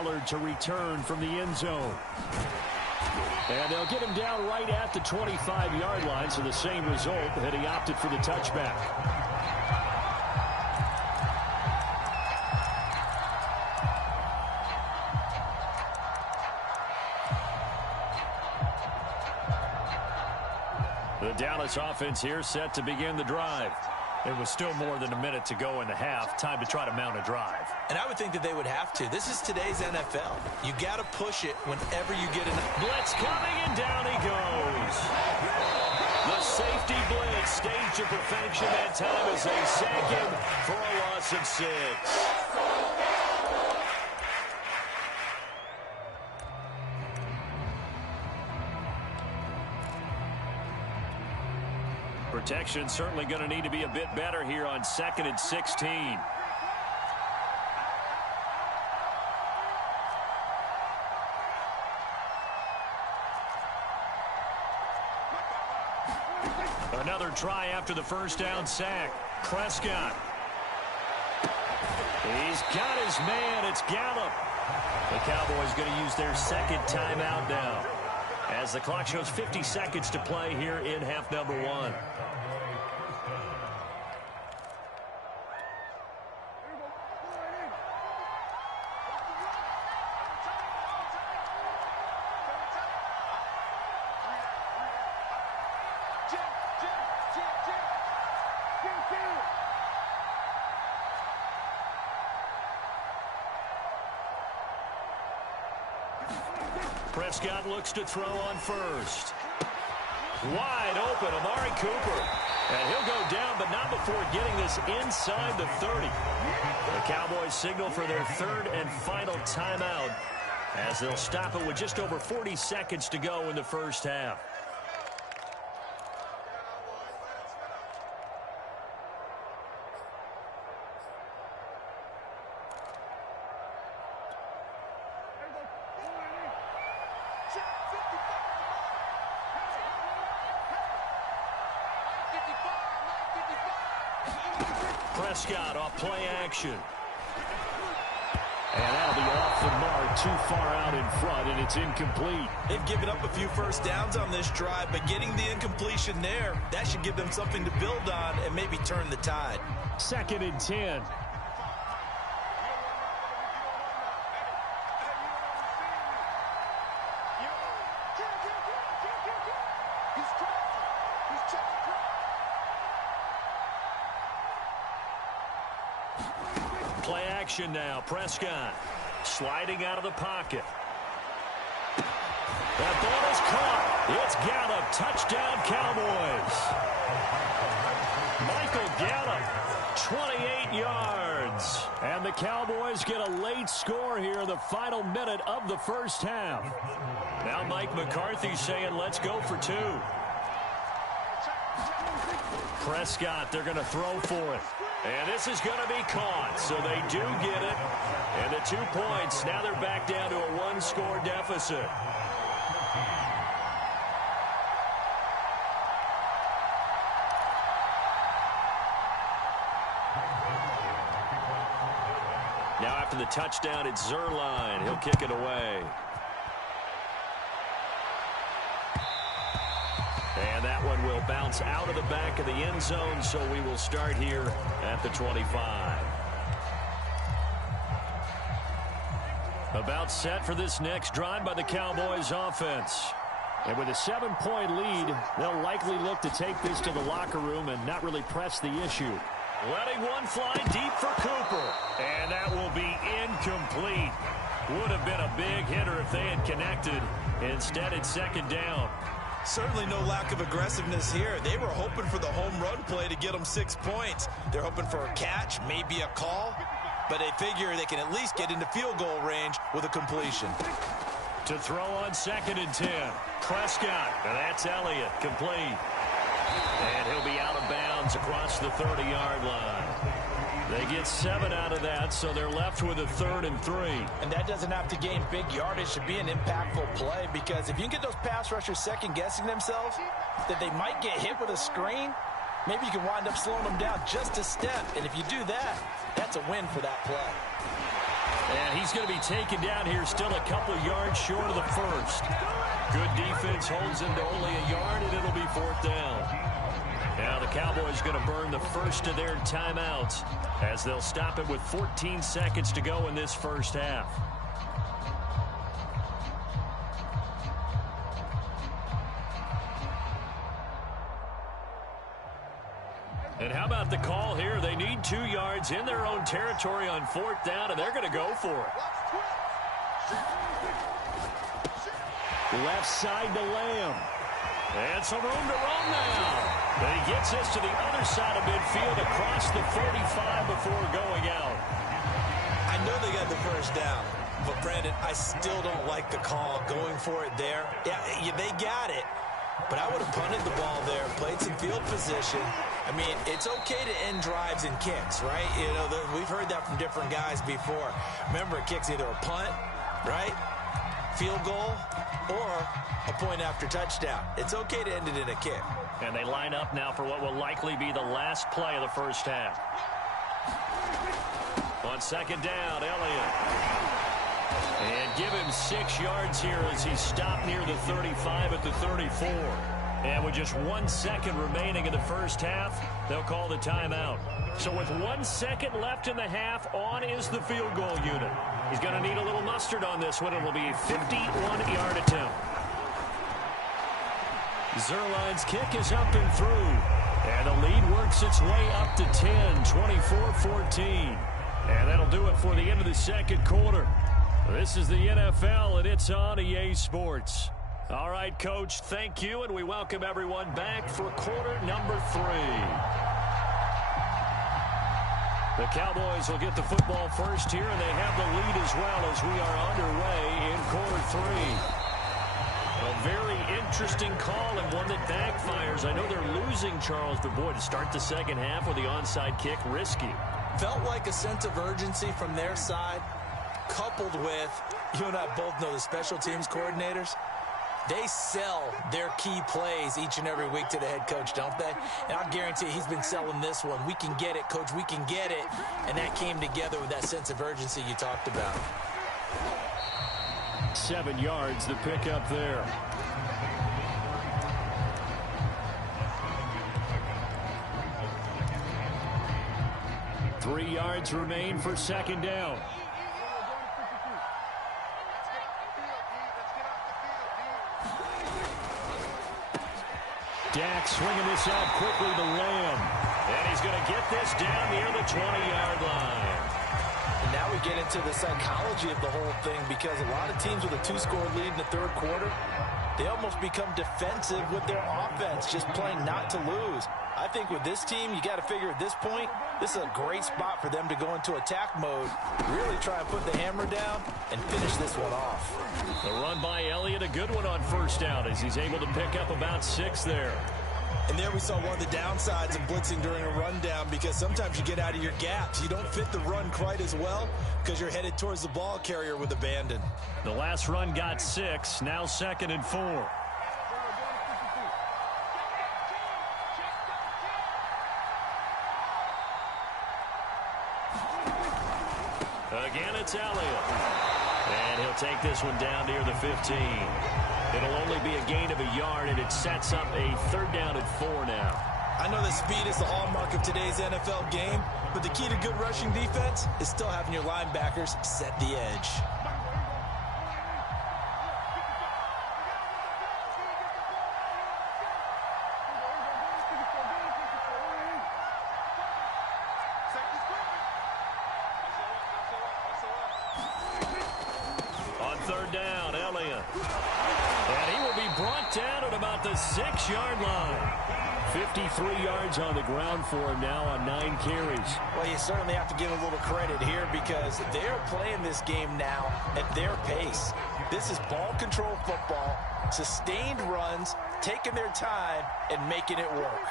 Pollard to return from the end zone. And they'll get him down right at the 25-yard line, so the same result, and he opted for the touchback. The Dallas offense here set to begin the drive. It was still more than a minute to go in the half. Time to try to mount a drive. And I would think that they would have to. This is today's NFL. You got to push it whenever you get an blitz coming, and down he goes. The safety blitz staged to perfection that time as they sack him for a loss of 6. Protection certainly going to need to be a bit better here on 2nd and 16. Another try after the first down sack. Prescott. He's got his man. It's Gallup. The Cowboys going to use their second timeout now, as the clock shows 50 seconds to play here in half number 1. Prescott looks to throw on first. Wide open, Amari Cooper. And he'll go down, but not before getting this inside the 30. The Cowboys signal for their third and final timeout, as they'll stop it with just over 40 seconds to go in the first half. Prescott off play action. And that'll be off the mark, too far out in front, and it's incomplete. They've given up a few first downs on this drive, but getting the incompletion there, that should give them something to build on and maybe turn the tide. 2nd and 10. Play action now. Prescott sliding out of the pocket. That ball is caught. It's Gallup. Touchdown, Cowboys. Michael Gallup, 28 yards. And the Cowboys get a late score here in the final minute of the first half. Now Mike McCarthy saying, let's go for 2. Prescott, they're going to throw for it. And this is going to be caught, so they do get it. And the 2 points, now they're back down to a 1-score deficit. Now after the touchdown, it's Zerline. He'll kick it away. And that one will bounce out of the back of the end zone, so we will start here at the 25. About set for this next drive by the Cowboys offense. And with a 7-point lead, they'll likely look to take this to the locker room and not really press the issue. Letting one fly deep for Cooper. And that will be incomplete. Would have been a big hitter if they had connected. Instead, it's 2nd down. Certainly no lack of aggressiveness here. They were hoping for the home run play to get them 6 points. They're hoping for a catch, maybe a call, but they figure they can at least get into field goal range with a completion. To throw on 2nd and 10. Prescott, and that's Elliott, complete. And he'll be out of bounds across the 30-yard line. They get 7 out of that, so they're left with a 3rd and 3. And that doesn't have to gain big yardage to be an impactful play, because if you can get those pass rushers second-guessing themselves, that they might get hit with a screen, maybe you can wind up slowing them down just a step. And if you do that, that's a win for that play. And he's going to be taken down here, still a couple yards short of the first. Good defense holds him to only a yard, and it'll be 4th down. Now the Cowboys going to burn the first of their timeouts as they'll stop it with 14 seconds to go in this first half. And how about the call here? They need 2 yards in their own territory on 4th down, and they're going to go for it. Left side to Lamb. And some room to run now. But he gets this to the other side of midfield across the 45 before going out. I know they got the first down, but Brandon, I still don't like the call going for it there. Yeah, they got it. But I would have punted the ball there, played some field position. I mean, it's okay to end drives and kicks, right? You know, we've heard that from different guys before. Remember, a kick's either a punt, right, field goal, or a point after touchdown. It's okay to end it in a kick. And they line up now for what will likely be the last play of the first half. On 2nd down, Elliott. And give him 6 yards here as he's stopped near the 35 at the 34. And with just 1 second remaining in the first half, they'll call the timeout. So with 1 second left in the half, on is the field goal unit. He's going to need a little mustard on this one. It'll be a 51-yard attempt. Zerline's kick is up and through. And the lead works its way up to 10, 24-14. And that'll do it for the end of the second quarter. This is the NFL, and it's on EA Sports. All right, Coach, thank you, and we welcome everyone back for quarter number 3. The Cowboys will get the football first here, and they have the lead as well as we are underway in quarter 3. A very interesting call and one that backfires. I know they're losing, Charles, but boy, to start the second half with the onside kick, risky. Felt like a sense of urgency from their side, coupled with, you and I both know the special teams coordinators, they sell their key plays each and every week to the head coach, don't they? And I'll guarantee he's been selling this one. We can get it, Coach, we can get it. And that came together with that sense of urgency you talked about. 7 yards to pick up there. Three yards remain for 2nd down. Dak swinging this out quickly to Lamb. And he's going to get this down near the 20-yard line. And now we get into the psychology of the whole thing, because a lot of teams with a 2-score lead in the third quarter, they almost become defensive with their offense, just playing not to lose. I think with this team, you got to figure at this point, this is a great spot for them to go into attack mode, really try and put the hammer down and finish this one off. The run by Elliott, a good one on first down as he's able to pick up about 6 there. And there we saw one of the downsides of blitzing during a rundown, because sometimes you get out of your gaps. You don't fit the run quite as well because you're headed towards the ball carrier with abandon. The last run got 6, now 2nd and 4. Again, it's Elliott. And he'll take this one down near the 15. It'll only be a gain of a yard, and it sets up a 3rd down and 4 now. I know that speed is the hallmark of today's NFL game, but the key to good rushing defense is still having your linebackers set the edge. On 3rd down, Elliott. And he will be brought down at about the 6-yard line. 53 yards on the ground for him now on 9 carries. Well, you certainly have to give a little credit here, because they're playing this game now at their pace. This is ball control football, sustained runs, taking their time, and making it work.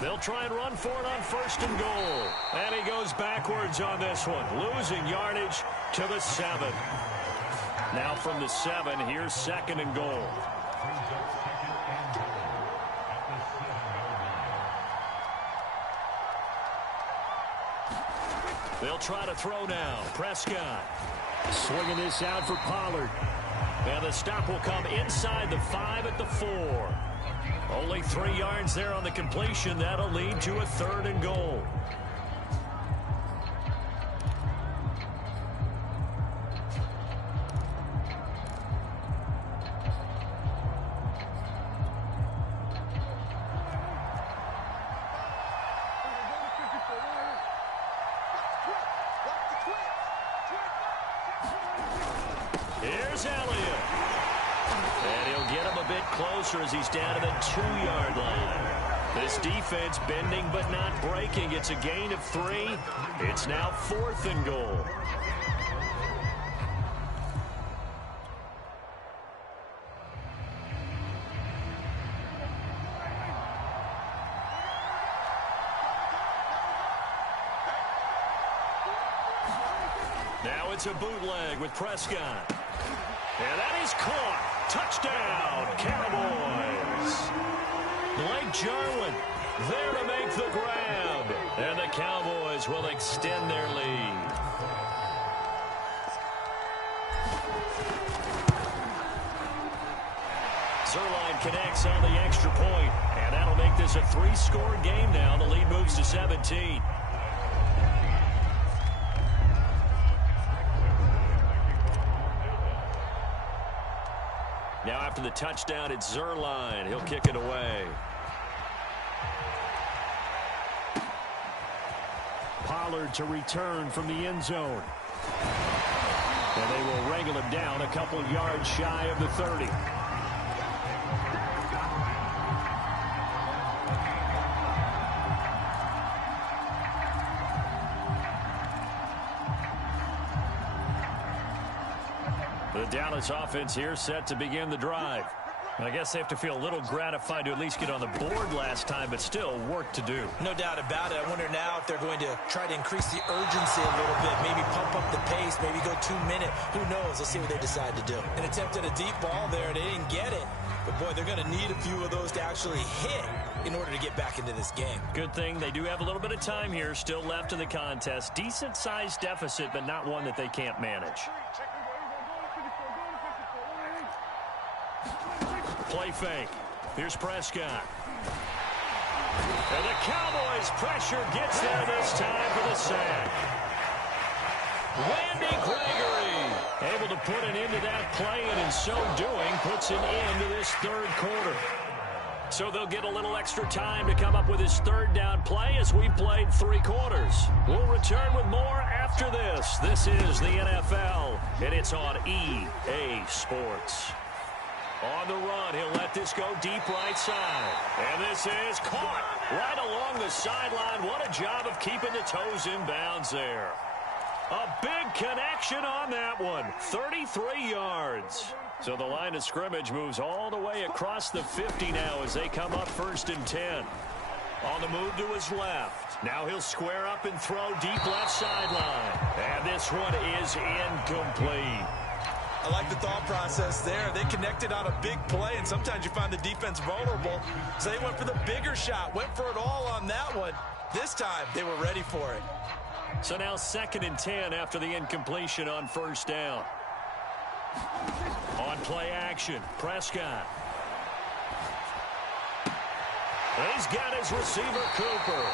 They'll try and run for it on 1st and goal. And he goes backwards on this one, losing yardage to the 7. Now from the 7, here's 2nd and goal. They'll try to throw now. Prescott swinging this out for Pollard. And the stop will come inside the 5 at the 4. Only 3 yards there on the completion. That'll lead to a 3rd and goal. Here's Elliott. And he'll get him a bit closer as he's down to the 2-yard line. This defense bending but not breaking. It's a gain of 3. It's now 4th and goal. Now it's a bootleg with Prescott. And that is caught. Touchdown, Cowboys. Blake Jarwin there to make the grab. And the Cowboys will extend their lead. Zerline connects on the extra point. And that'll make this a 3-score game now. The lead moves to 17. Now after the touchdown, it's Zerline. He'll kick it away. Pollard to return from the end zone. And they will wrangle him down a couple yards shy of the 30. The Dallas offense here set to begin the drive. I guess they have to feel a little gratified to at least get on the board last time, but still work to do. No doubt about it. I wonder now if they're going to try to increase the urgency a little bit, maybe pump up the pace, maybe go 2-minute. Who knows? Let's see what they decide to do. An attempt at a deep ball there, and they didn't get it. But, boy, they're going to need a few of those to actually hit in order to get back into this game. Good thing they do have a little bit of time here still left in the contest. Decent-sized deficit, but not one that they can't manage. Play fake. Here's Prescott. And the Cowboys' pressure gets there this time for the sack. Randy Gregory able to put an end to that play, and in so doing puts an end to this 3rd quarter. So they'll get a little extra time to come up with his 3rd down play as we've played 3 quarters. We'll return with more after this. This is the NFL, and it's on EA Sports. On the run, he'll let this go deep right side. And this is caught right along the sideline. What a job of keeping the toes in bounds there. A big connection on that one. 33 yards. So the line of scrimmage moves all the way across the 50 now as they come up 1st and 10. On the move to his left. Now he'll square up and throw deep left sideline. And this one is incomplete. I like the thought process there. They connected on a big play, and sometimes you find the defense vulnerable. So they went for the bigger shot, went for it all on that one. This time, they were ready for it. So now 2nd and 10 after the incompletion on 1st down. On play action, Prescott. He's got his receiver, Cooper.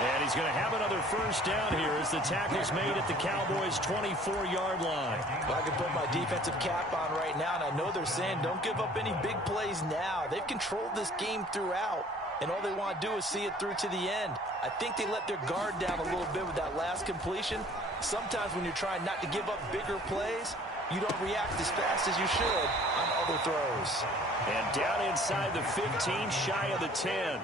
And he's going to have another 1st down here as the tackle's made at the Cowboys' 24-yard line. Well, I can put my defensive cap on right now, and I know they're saying don't give up any big plays now. They've controlled this game throughout, and all they want to do is see it through to the end. I think they let their guard down a little bit with that last completion. Sometimes when you're trying not to give up bigger plays, you don't react as fast as you should on other throws. And down inside the 15, shy of the 10.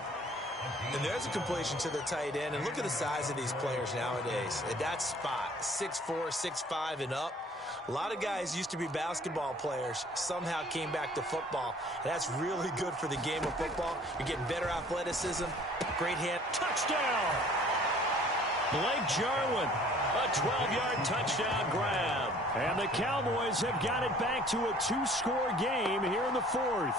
And there's a completion to the tight end. And look at the size of these players nowadays. At that spot, 6'4", 6'5", and up. A lot of guys used to be basketball players, somehow came back to football. And that's really good for the game of football. You're getting better athleticism, great hand. Touchdown! Blake Jarwin, a 12-yard touchdown grab. And the Cowboys have got it back to a 2-score game here in the 4th.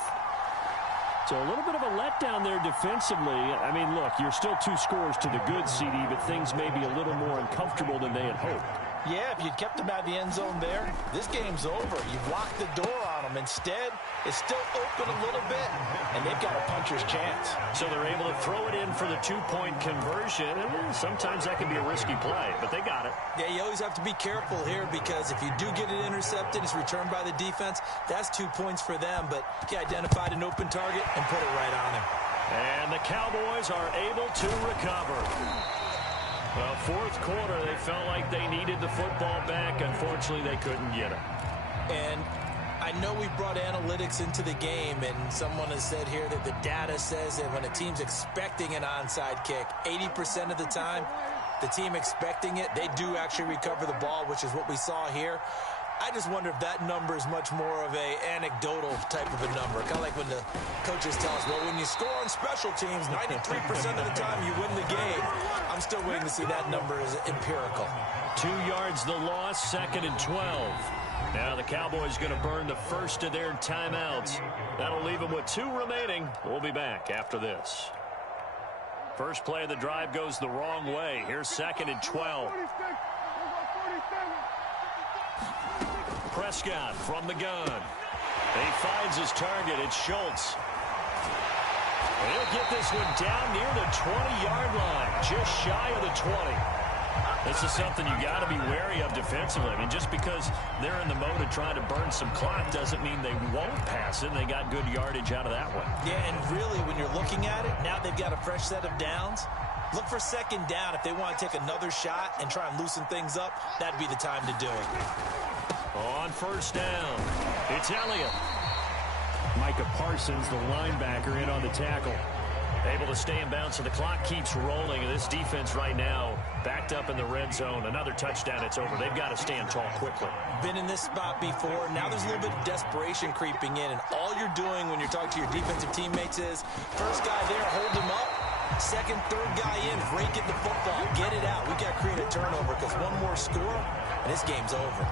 So a little bit of a letdown there defensively. I mean, look, you're still 2 scores to the good, CD, but things may be a little more uncomfortable than they had hoped. Yeah, if you'd kept them out of the end zone there, this game's over. You've locked the door on them. Instead, it's still open a little bit, and they've got a puncher's chance. So they're able to throw it in for the 2-point conversion, and sometimes that can be a risky play, but they got it. Yeah, you always have to be careful here because if you do get it intercepted, it's returned by the defense, that's 2 points for them, but he identified an open target and put it right on him. And the Cowboys are able to recover. Well, fourth quarter, they felt like they needed the football back. Unfortunately, they couldn't get it. And I know we brought analytics into the game, and someone has said here that the data says that when a team's expecting an onside kick, 80% of the time, the team expecting it, they do actually recover the ball, which is what we saw here. I just wonder if that number is much more of a anecdotal type of a number. Kind of like when the coaches tell us, well, when you score on special teams, 93% of the time you win the game. I'm still waiting to see that number as empirical. 2 yards the loss, 2nd and 12. Now the Cowboys going to burn the first of their timeouts. That'll leave them with 2 remaining. We'll be back after this. First play of the drive goes the wrong way. Here's 2nd and 12. Prescott from the gun. He finds his target. It's Schultz. And he'll get this one down near the 20-yard line, just shy of the 20. This is something you got to be wary of defensively. I mean, just because they're in the mode of trying to burn some clock doesn't mean they won't pass it. They got good yardage out of that one. Yeah, and really, when you're looking at it, now they've got a fresh set of downs. Look for 2nd down if they want to take another shot and try and loosen things up. That'd be the time to do it. On 1st down, it's Elliott. Micah Parsons, the linebacker, in on the tackle. Able to stay in bounds, so the clock keeps rolling. And this defense right now backed up in the red zone. Another touchdown, it's over. They've got to stand tall quickly. Been in this spot before. Now there's a little bit of desperation creeping in. And all you're doing when you're talking to your defensive teammates is, first guy there, hold him up. 2nd, 3rd guy in, rake at the football. Get it out. We've got to create a turnover because one more score, and this game's over.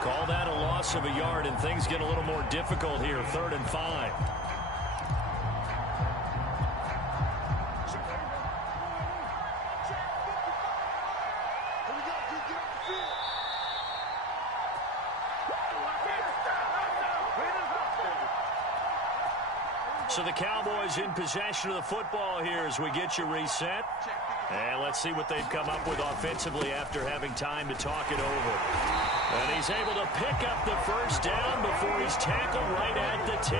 Call that a loss of a yard, and things get a little more difficult here. 3rd and 5. So the Cowboys in possession of the football here as we get you reset. And let's see what they've come up with offensively after having time to talk it over. And he's able to pick up the 1st down before he's tackled right at the 10.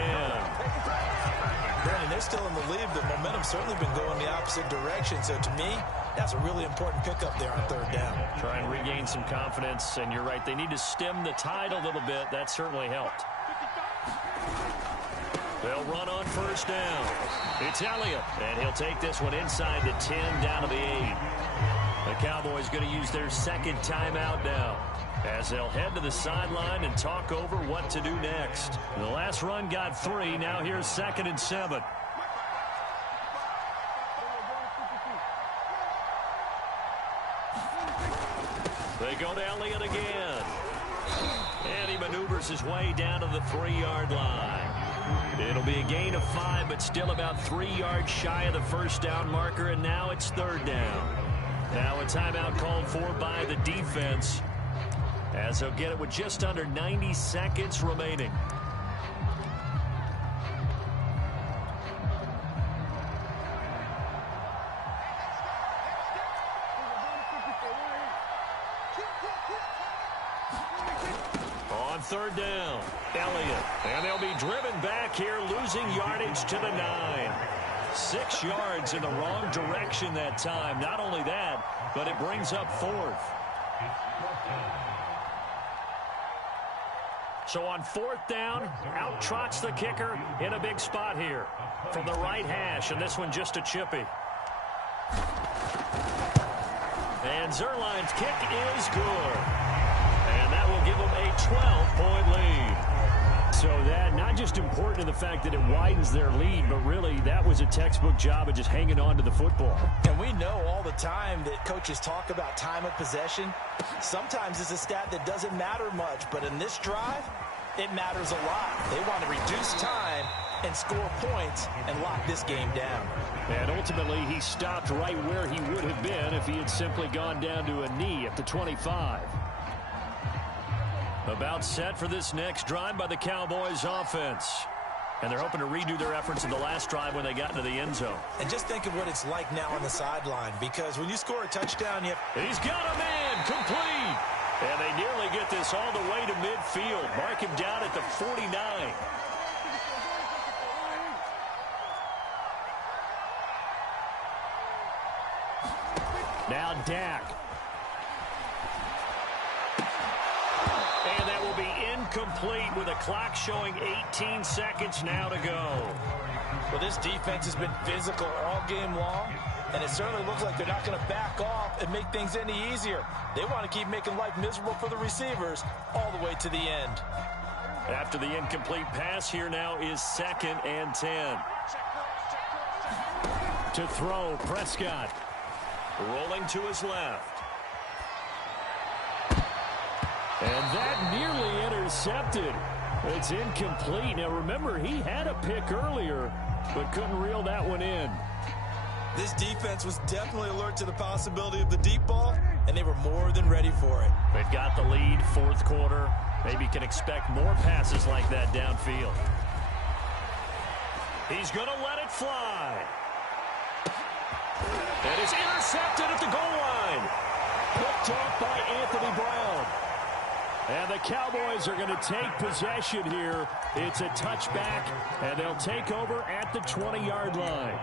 Brandon, they're still in the lead. The momentum's certainly been going the opposite direction. So to me, that's a really important pickup there on 3rd down. Try and regain some confidence. And you're right, they need to stem the tide a little bit. That certainly helped. They'll run on 1st down. It's Elliott, and he'll take this one inside the 10 down to the 8. The Cowboys going to use their 2nd timeout now as they'll head to the sideline and talk over what to do next. The last run got 3. Now here's 2nd and 7. They go to Elliott again. And he maneuvers his way down to the 3-yard line. It'll be a gain of 5, but still about 3 yards shy of the 1st down marker, and now it's 3rd down. Now a timeout called for by the defense, as they'll get it with just under 90 seconds remaining. On 3rd down, Elliott. And they'll be driven back here, losing yardage to the 9. 6 yards in the wrong direction that time. Not only that, but it brings up 4th. So on 4th down, out trots the kicker in a big spot here from the right hash, and this one just a chippy. And Zerline's kick is good. And that will give them a 12-point lead. So that not just important in the fact that it widens their lead, but really that was a textbook job of just hanging on to the football. And we know all the time that coaches talk about time of possession. Sometimes it's a stat that doesn't matter much, but in this drive, It matters a lot. They want to reduce time and score points and lock this game down. And ultimately, he stopped right where he would have been if he had simply gone down to a knee at the 25. About set for this next drive by the Cowboys offense. And they're hoping to redo their efforts in the last drive when they got into the end zone. And just think of what it's like now on the sideline, because when you score a touchdown, he's got a man complete. And they nearly get this all the way to midfield. Mark him down at the 49. Now Dak. And that will be incomplete with a clock showing 18 seconds now to go. Well, this defense has been physical all game long, and it certainly looks like they're not going to back off and make things any easier. They want to keep making life miserable for the receivers all the way to the end. After the incomplete pass, here now is 2nd and 10. To throw, Prescott. Rolling to his left. And that nearly intercepted. It's incomplete. Now remember, he had a pick earlier, but couldn't reel that one in. This defense was definitely alert to the possibility of the deep ball, and they were more than ready for it. They've got the lead, 4th quarter. Maybe can expect more passes like that downfield. He's going to let it fly. And it's intercepted at the goal line. Picked off by Anthony Brown. And the Cowboys are going to take possession here. It's a touchback, and they'll take over at the 20-yard line.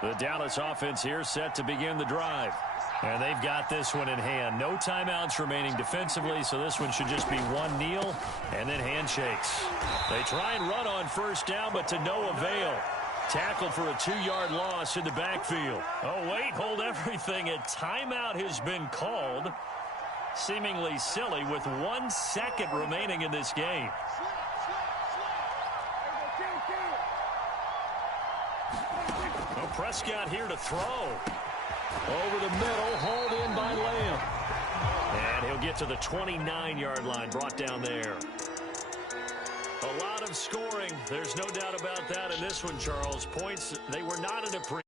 The Dallas offense here set to begin the drive. And they've got this one in hand. No timeouts remaining defensively, so this one should just be one kneel and then handshakes. They try and run on 1st down, but to no avail. Tackled for a 2-yard loss in the backfield. Oh, wait, hold everything. A timeout has been called. Seemingly silly with 1 second remaining in this game. Oh, Prescott here to throw. Over the middle, hauled in by Lamb. And he'll get to the 29-yard line, brought down there. A lot of scoring. There's no doubt about that in this one, Charles. Points, they were not in a pre